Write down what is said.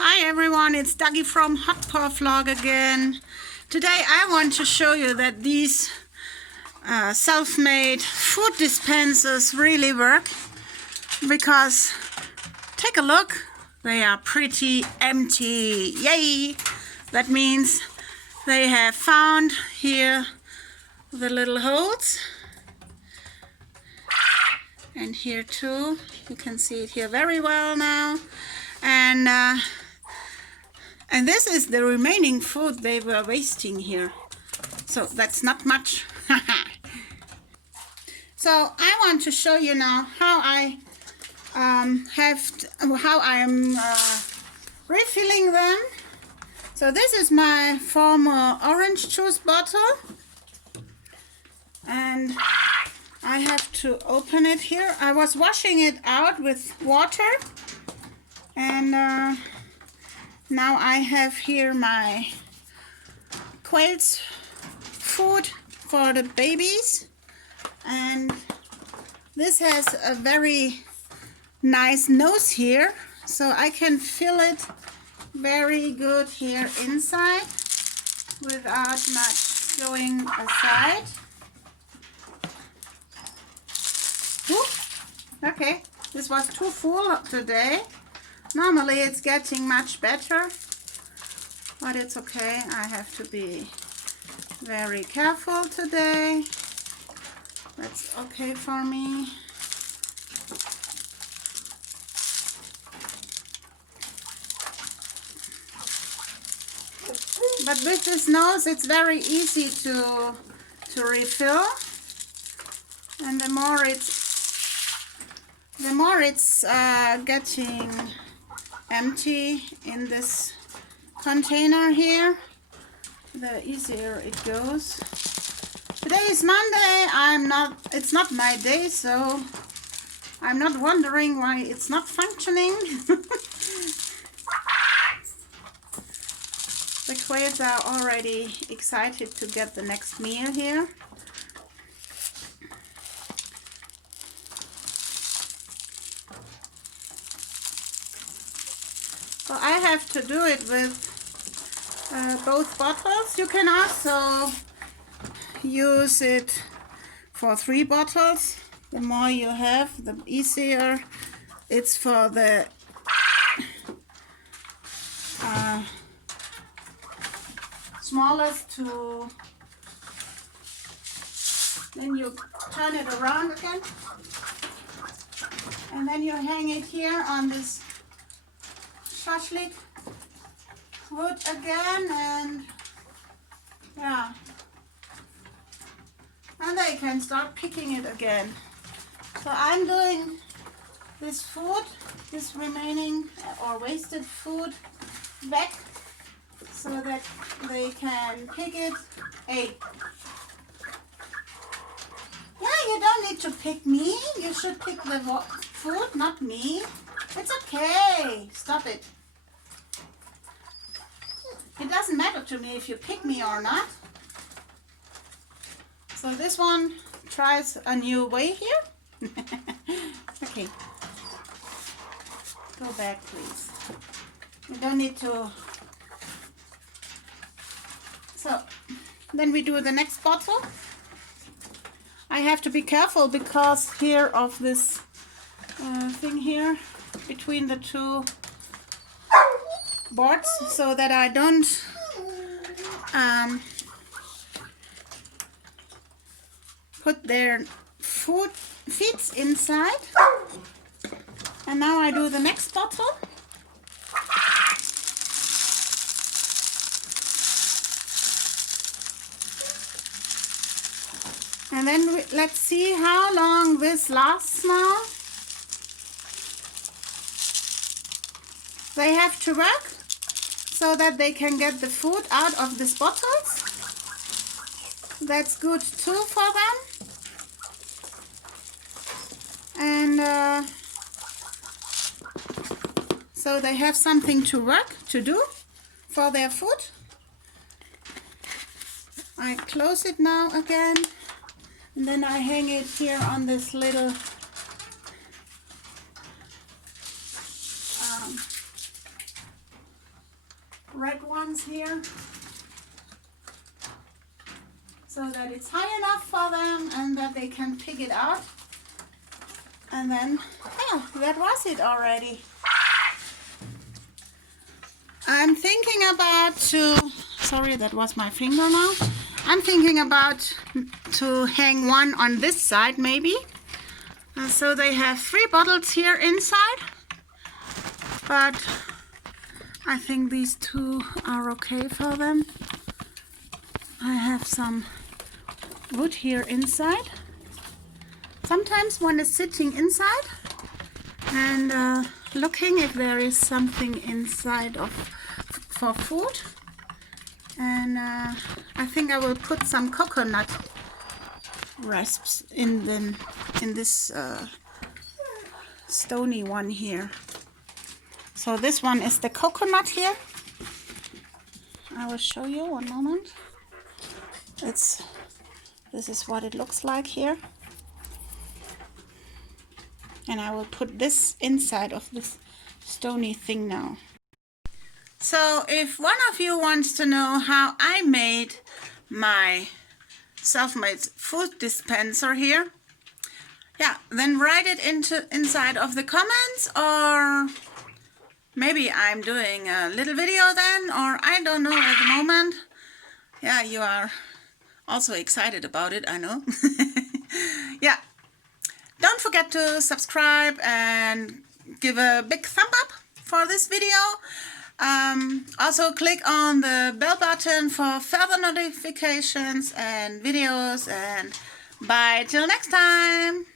Hi everyone, it's Dagi from Hot Paw Vlog again. Today I want to show you that these self-made food dispensers really work, because take a look, they are pretty empty. Yay! That means they have found here the little holes, and here too. You can see it here very well now. And this is the remaining food they were wasting here. So that's not much. So I want to show you now how I am refilling them. So this is my former orange juice bottle, and I have to open it here. I was washing it out with water, and now I have here my quail's food for the babies, and this has a very nice nose here, so I can fill it very good here inside without much going aside. Ooh, okay, this was too full today. Normally it's getting much better, but it's okay. I have to be very careful today. That's okay for me. But with this nose it's very easy to refill, and the more it's getting empty in this container here, the easier it goes. Today is Monday. It's not my day, so I'm not wondering why it's not functioning. The quails are already excited to get the next meal here. So I have to do it with both bottles. You can also use it for 3 bottles. The more you have, the easier. It's for the smallest to, then you turn it around again, and then you hang it here on this shashlik wood again, and yeah, and they can start picking it again. So I'm doing this food, this remaining or wasted food, back so that they can pick it. Hey, yeah, you don't need to pick me. You should pick the food, not me. It's okay. Stop it. It doesn't matter to me if you pick me or not. So this one tries a new way here. Okay. Go back, please. We don't need to. So then we do the next bottle. I have to be careful because here of this thing here between the two boards, so that I don't put their feet inside. And now I do the next bottle. And then let's see how long this lasts now. They have to work so that they can get the food out of these bottles. That's good too for them. And so they have something to do for their food. I close it now again, and then I hang it here on this little red ones here, so that it's high enough for them and that they can pick it out. And then, yeah, that was it already. I'm thinking about sorry, that was my finger now. I'm thinking about to hang one on this side maybe. So they have 3 bottles here inside. But I think these 2 are okay for them. I have some wood here inside. Sometimes one is sitting inside and looking if there is something inside for food. And I think I will put some coconut rasps in this stony one here. So this one is the coconut here. I will show you one moment. This is what it looks like here. And I will put this inside of this stony thing now. So if one of you wants to know how I made my self-made food dispenser here, yeah, then write it inside of the comments, or maybe I'm doing a little video then, or I don't know at the moment. Yeah, you are also excited about it, I know. Yeah. Don't forget to subscribe and give a big thumb up for this video. Also click on the bell button for further notifications and videos, and bye till next time.